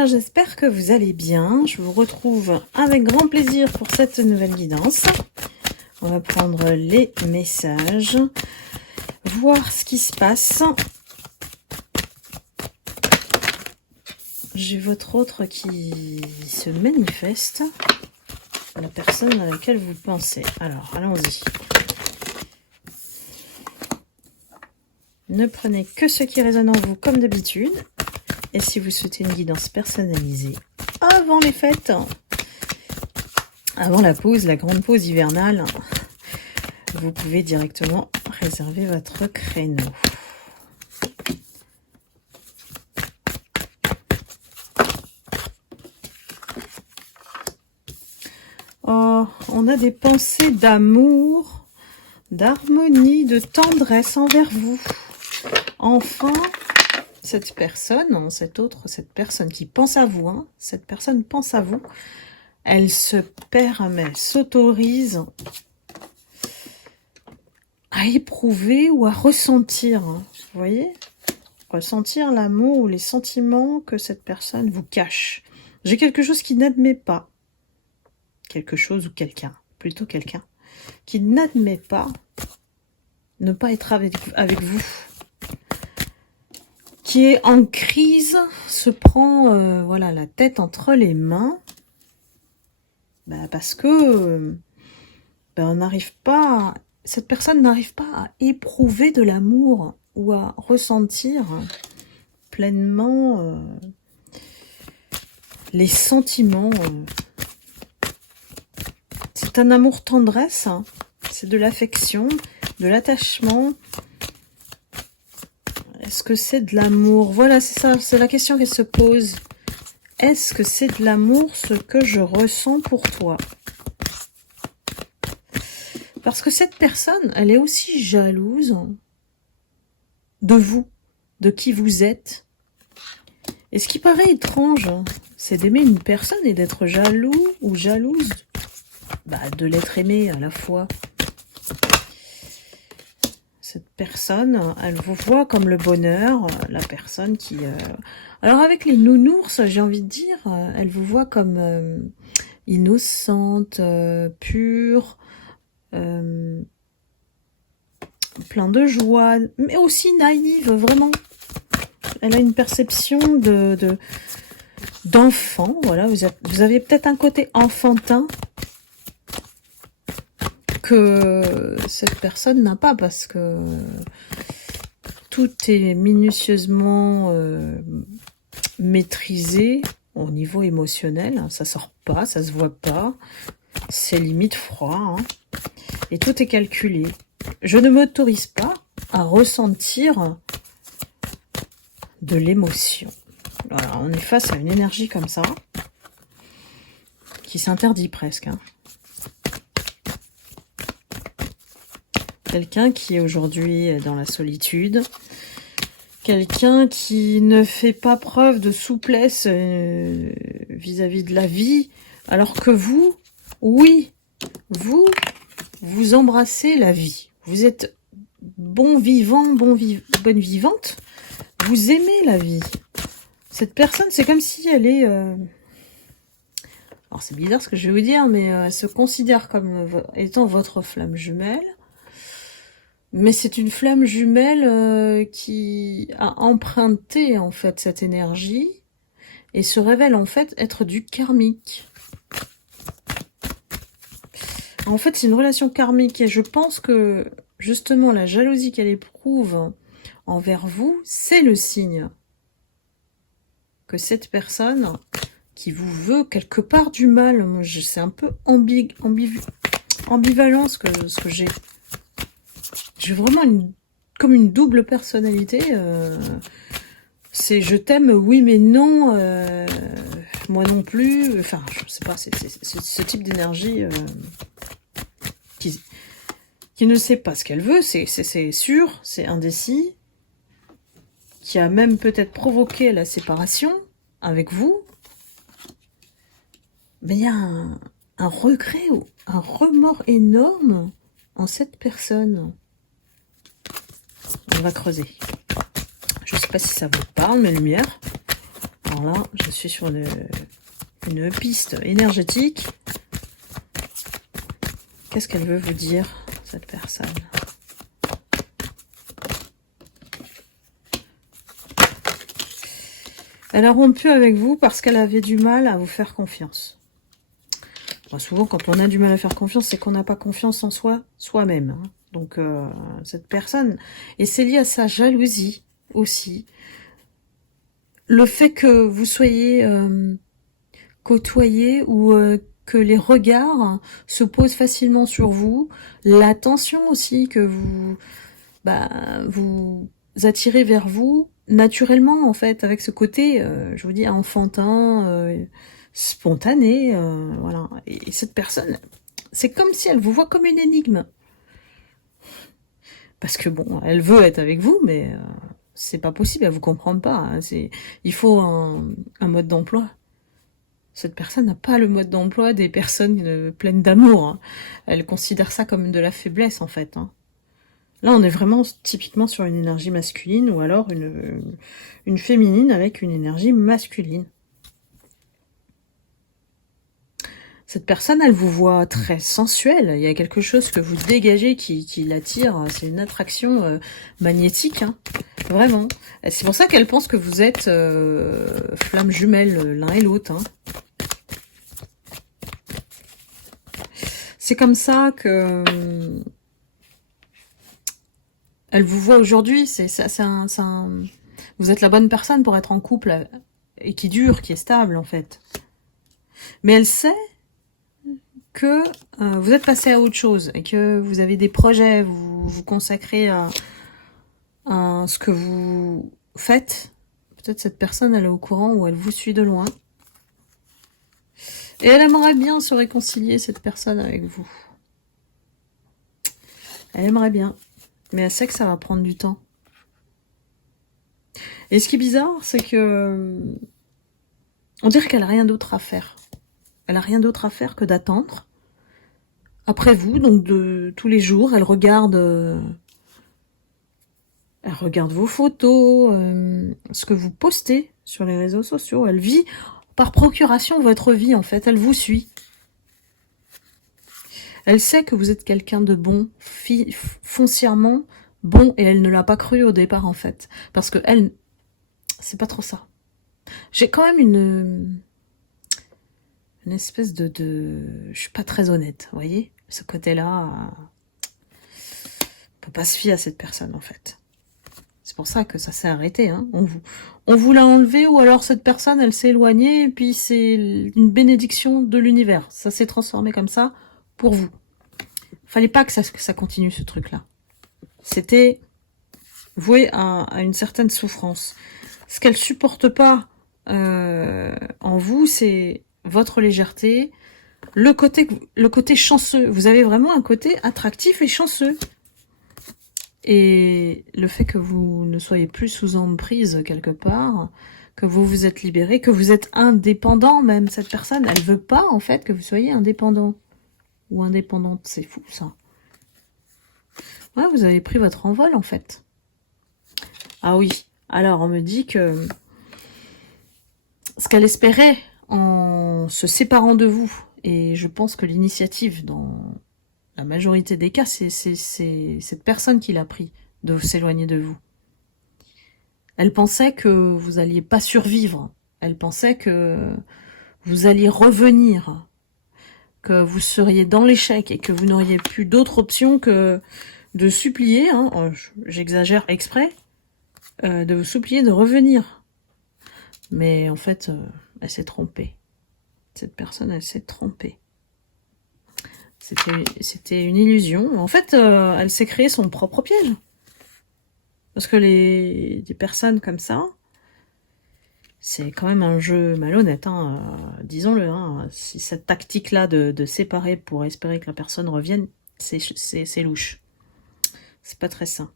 lumière, j'espère que vous allez bien. Je vous retrouve avec grand plaisir pour cette nouvelle guidance. On va prendre les messages, voir ce qui se passe. J'ai votre autre qui se manifeste, la personne à laquelle vous pensez. Alors, allons-y. Ne prenez que ce qui résonne en vous comme d'habitude. Et si vous souhaitez une guidance personnalisée avant les fêtes, avant la pause, la grande pause hivernale, vous pouvez directement réserver votre créneau. Oh, on a des pensées d'amour, d'harmonie, de tendresse envers vous. Enfin, cette personne, cette personne qui pense à vous, hein, cette personne pense à vous, elle se permet, s'autorise à éprouver ou à ressentir, hein, vous voyez, ressentir l'amour ou les sentiments que cette personne vous cache. J'ai quelque chose qui n'admet pas, quelque chose ou quelqu'un, plutôt quelqu'un, qui n'admet pas ne pas être avec vous, qui est en crise, se prend voilà, la tête entre les mains, parce que on n'arrive pas, cette personne n'arrive pas à éprouver de l'amour ou à ressentir pleinement les sentiments. C'est un amour tendresse, hein, c'est de l'affection, de l'attachement. Est-ce que c'est de l'amour? Voilà, c'est ça, c'est la question qu'elle se pose. Est-ce que c'est de l'amour ce que je ressens pour toi? Parce que cette personne, elle est aussi jalouse de vous, de qui vous êtes. Et ce qui paraît étrange, c'est d'aimer une personne et d'être jaloux ou jalouse de l'être aimé à la fois. Cette personne, elle vous voit comme le bonheur, la personne qui... Alors avec les nounours, j'ai envie de dire, elle vous voit comme innocente, pure, plein de joie, mais aussi naïve, vraiment. Elle a une perception d'enfant, voilà, vous avez peut-être un côté enfantin que cette personne n'a pas, parce que tout est minutieusement maîtrisé au niveau émotionnel, ça sort pas, ça se voit pas, c'est limite froid, hein, et tout est calculé. Je ne m'autorise pas à ressentir de l'émotion. Voilà, on est face à une énergie comme ça, qui s'interdit presque, hein. Quelqu'un qui est aujourd'hui dans la solitude, quelqu'un qui ne fait pas preuve de souplesse vis-à-vis de la vie, alors que vous, oui, vous embrassez la vie. Vous êtes bon vivant, bonne vivante, vous aimez la vie. Cette personne, c'est comme si elle est... Alors c'est bizarre ce que je vais vous dire, mais elle se considère comme étant votre flamme jumelle. Mais c'est une flamme jumelle qui a emprunté en fait cette énergie et se révèle en fait être du karmique. En fait, c'est une relation karmique et je pense que justement la jalousie qu'elle éprouve envers vous, c'est le signe que cette personne qui vous veut quelque part du mal, c'est un peu ambivalent ce que j'ai. J'ai vraiment comme une double personnalité. C'est je t'aime, oui mais non, moi non plus. Enfin, je sais pas, c'est ce type d'énergie qui ne sait pas ce qu'elle veut, c'est sûr, c'est indécis, qui a même peut-être provoqué la séparation avec vous. Mais il y a un regret ou un remords énorme en cette personne. On va creuser. Je sais pas si ça vous parle, mes lumières. Alors là, je suis sur une piste énergétique. Qu'est-ce qu'elle veut vous dire, cette personne? Elle a rompu avec vous parce qu'elle avait du mal à vous faire confiance. Bon, souvent, quand on a du mal à faire confiance, c'est qu'on n'a pas confiance en soi-même. Hein. Donc, cette personne, et c'est lié à sa jalousie aussi. Le fait que vous soyez côtoyé ou que les regards se posent facilement sur vous, l'attention aussi que vous attirez vers vous naturellement en fait, avec ce côté, je vous dis, enfantin, spontané, voilà. Et cette personne, c'est comme si elle vous voit comme une énigme. Parce que bon, elle veut être avec vous, mais c'est pas possible, elle vous comprend pas. Hein, il faut un mode d'emploi. Cette personne n'a pas le mode d'emploi des personnes pleines d'amour. Hein. Elle considère ça comme de la faiblesse, en fait. Hein. Là, on est vraiment typiquement sur une énergie masculine ou alors une féminine avec une énergie masculine. Cette personne, elle vous voit très sensuelle. Il y a quelque chose que vous dégagez qui l'attire. C'est une attraction magnétique, hein. Vraiment. C'est pour ça qu'elle pense que vous êtes flammes jumelles l'un et l'autre. Hein. C'est comme ça que elle vous voit aujourd'hui. Vous êtes la bonne personne pour être en couple et qui dure, qui est stable en fait. Mais elle sait que vous êtes passé à autre chose et que vous avez des projets, vous vous consacrez à ce que vous faites. Peut-être cette personne, elle est au courant ou elle vous suit de loin. Et elle aimerait bien se réconcilier, cette personne, avec vous. Elle aimerait bien. Mais elle sait que ça va prendre du temps. Et ce qui est bizarre, c'est que on dirait qu'elle n'a rien d'autre à faire. Elle n'a rien d'autre à faire que d'attendre. Après vous, donc tous les jours, elle regarde vos photos, ce que vous postez sur les réseaux sociaux. Elle vit par procuration votre vie, en fait. Elle vous suit. Elle sait que vous êtes quelqu'un de bon, foncièrement bon, et elle ne l'a pas cru au départ, en fait. Parce que elle, c'est pas trop ça. J'ai quand même une espèce je suis pas très honnête, vous voyez. Ce côté-là, on peut pas se fier à cette personne, en fait. C'est pour ça que ça s'est arrêté. Hein. On vous l'a enlevé, ou alors cette personne, elle s'est éloignée, et puis c'est une bénédiction de l'univers. Ça s'est transformé comme ça pour vous. Fallait pas que ça continue, ce truc-là. C'était voué à une certaine souffrance. Ce qu'elle supporte pas en vous, c'est votre légèreté, le côté chanceux. Vous avez vraiment un côté attractif et chanceux. Et le fait que vous ne soyez plus sous emprise quelque part, que vous vous êtes libéré, que vous êtes indépendant même, cette personne, elle veut pas en fait que vous soyez indépendant. Ou indépendante, c'est fou ça. Ouais, vous avez pris votre envol en fait. Ah oui, alors on me dit que ce qu'elle espérait en se séparant de vous, et je pense que l'initiative dans la majorité des cas, c'est cette personne qui l'a pris de s'éloigner de vous. Elle pensait que vous alliez pas survivre. Elle pensait que vous alliez revenir, que vous seriez dans l'échec et que vous n'auriez plus d'autre option que de supplier, hein, j'exagère exprès, de vous supplier de revenir. Mais en fait, elle s'est trompée. Cette personne, elle s'est trompée. C'était une illusion. En fait, elle s'est créée son propre piège. Parce que des personnes comme ça, c'est quand même un jeu malhonnête, hein, disons-le. Hein. Si cette tactique-là de séparer pour espérer que la personne revienne, c'est louche. C'est pas très sain.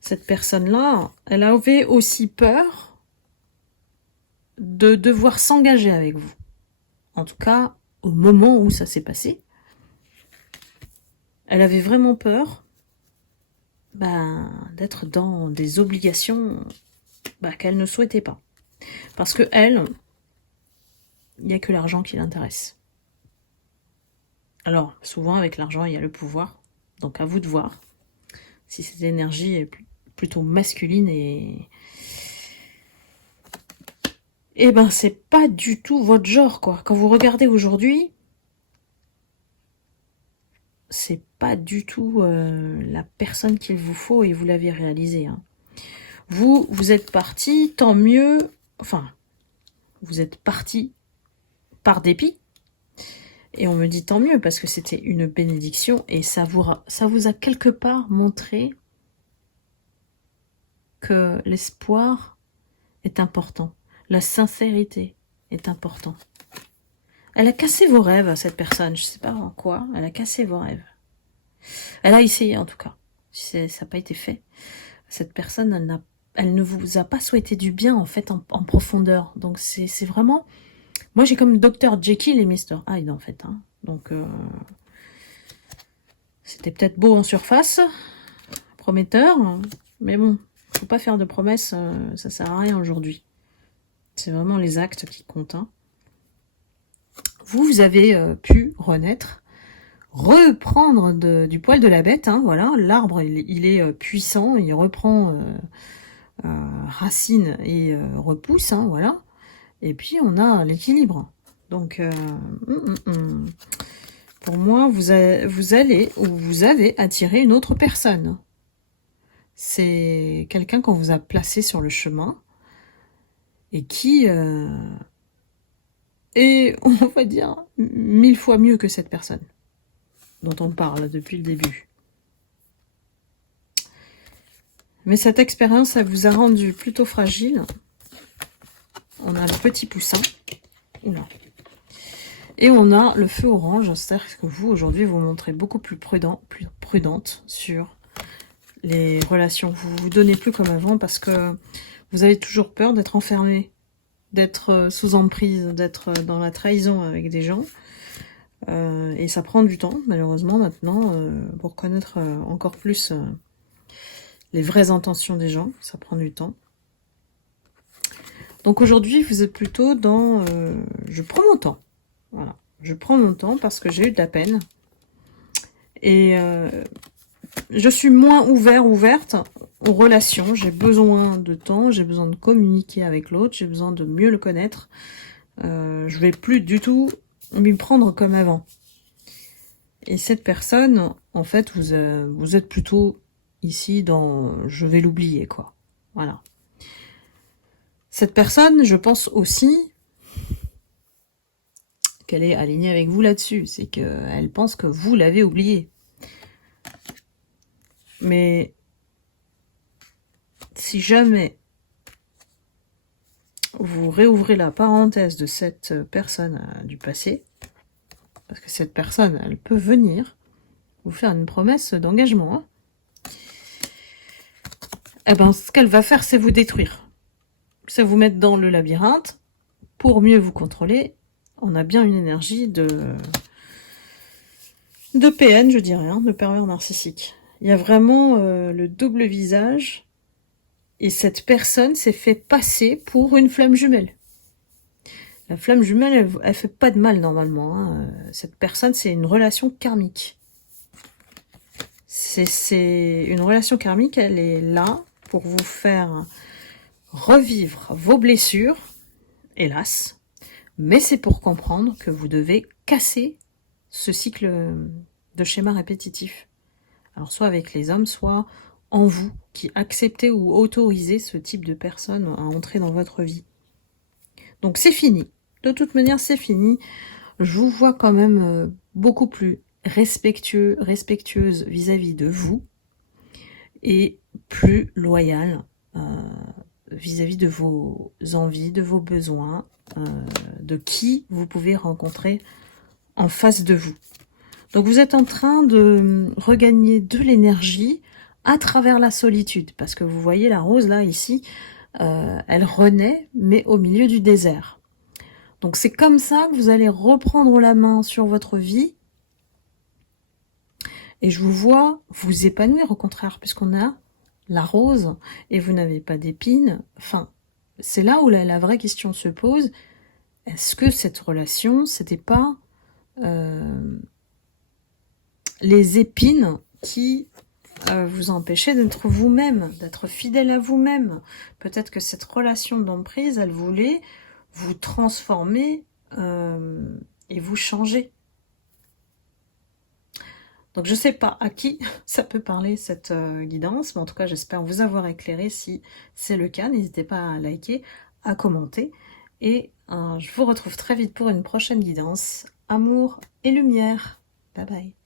Cette personne-là, elle avait aussi peur de devoir s'engager avec vous. En tout cas, au moment où ça s'est passé, elle avait vraiment peur d'être dans des obligations qu'elle ne souhaitait pas. Parce que elle, il n'y a que l'argent qui l'intéresse. Alors, souvent, avec l'argent, il y a le pouvoir. Donc, à vous de voir si cette énergie est plutôt masculine et ben, c'est pas du tout votre genre, quoi. Quand vous regardez aujourd'hui, c'est pas du tout la personne qu'il vous faut et vous l'avez réalisé. Hein. Vous êtes parti, tant mieux. Enfin, vous êtes parti par dépit. Et on me dit tant mieux parce que c'était une bénédiction et ça vous a quelque part montré que l'espoir est important. La sincérité est important. Elle a cassé vos rêves, cette personne. Je sais pas en quoi. Elle a cassé vos rêves. Elle a essayé, en tout cas. Ça n'a pas été fait. Cette personne, elle ne vous a pas souhaité du bien, en fait, en profondeur. Donc, c'est vraiment... Moi, j'ai comme Dr. Jekyll et Mr. Hyde, en fait. Hein. Donc, c'était peut-être beau en surface, prometteur, mais bon, faut pas faire de promesses, ça sert à rien aujourd'hui. C'est vraiment les actes qui comptent. Hein. Vous avez pu renaître, reprendre du poil de la bête. Hein, voilà, l'arbre, il est puissant, il reprend racine et repousse. Hein, voilà. Et puis on a l'équilibre. Donc, pour moi, vous avez attiré une autre personne. C'est quelqu'un qu'on vous a placé sur le chemin et qui est, on va dire, 1000 fois mieux que cette personne dont on parle depuis le début. Mais cette expérience, elle vous a rendu plutôt fragile. On a le petit poussin. Oula. Et on a le feu orange. C'est-à-dire que vous, aujourd'hui, vous montrez beaucoup plus prudente sur les relations. Vous vous donnez plus comme avant parce que vous avez toujours peur d'être enfermé, d'être sous emprise, d'être dans la trahison avec des gens. Et ça prend du temps, malheureusement, maintenant, pour connaître encore plus les vraies intentions des gens. Ça prend du temps. Donc aujourd'hui, vous êtes plutôt dans... je prends mon temps. Voilà. Je prends mon temps parce que j'ai eu de la peine. Et je suis moins ouverte aux relations. J'ai besoin de temps, j'ai besoin de communiquer avec l'autre, j'ai besoin de mieux le connaître. Je vais plus du tout m'y prendre comme avant. Et cette personne, en fait, vous êtes plutôt ici dans « je vais l'oublier », quoi. Voilà. Cette personne, je pense aussi qu'elle est alignée avec vous là-dessus. C'est qu'elle pense que vous l'avez oubliée. Mais si jamais vous réouvrez la parenthèse de cette personne du passé, parce que cette personne, elle peut venir vous faire une promesse d'engagement, hein, eh ben, ce qu'elle va faire, c'est vous détruire. C'est vous mettre dans le labyrinthe pour mieux vous contrôler. On a bien une énergie de PN, je dirais, hein, de pervers narcissique. Il y a vraiment le double visage. Et cette personne s'est fait passer pour une flamme jumelle. La flamme jumelle, elle fait pas de mal normalement. Hein. Cette personne, c'est une relation karmique. C'est une relation karmique, elle est là pour vous faire revivre vos blessures, hélas. Mais c'est pour comprendre que vous devez casser ce cycle de schéma répétitif. Alors soit avec les hommes, soit en vous, qui acceptez ou autorisez ce type de personne à entrer dans votre vie. Donc c'est fini. De toute manière, c'est fini. Je vous vois quand même beaucoup plus respectueuse vis-à-vis de vous et plus loyale vis-à-vis de vos envies, de vos besoins, de qui vous pouvez rencontrer en face de vous. Donc vous êtes en train de regagner de l'énergie à travers la solitude, parce que vous voyez la rose là, ici, elle renaît, mais au milieu du désert. Donc c'est comme ça que vous allez reprendre la main sur votre vie, et je vous vois vous épanouir au contraire, puisqu'on a la rose, et vous n'avez pas d'épines, enfin, c'est là où la vraie question se pose. Est-ce que cette relation, c'était pas les épines qui vous empêchaient d'être vous-même, d'être fidèle à vous-même? Peut-être que cette relation d'emprise, elle voulait vous transformer et vous changer. Donc je ne sais pas à qui ça peut parler cette guidance, mais en tout cas j'espère vous avoir éclairé. Si c'est le cas, n'hésitez pas à liker, à commenter. Et je vous retrouve très vite pour une prochaine guidance. Amour et lumière. Bye bye.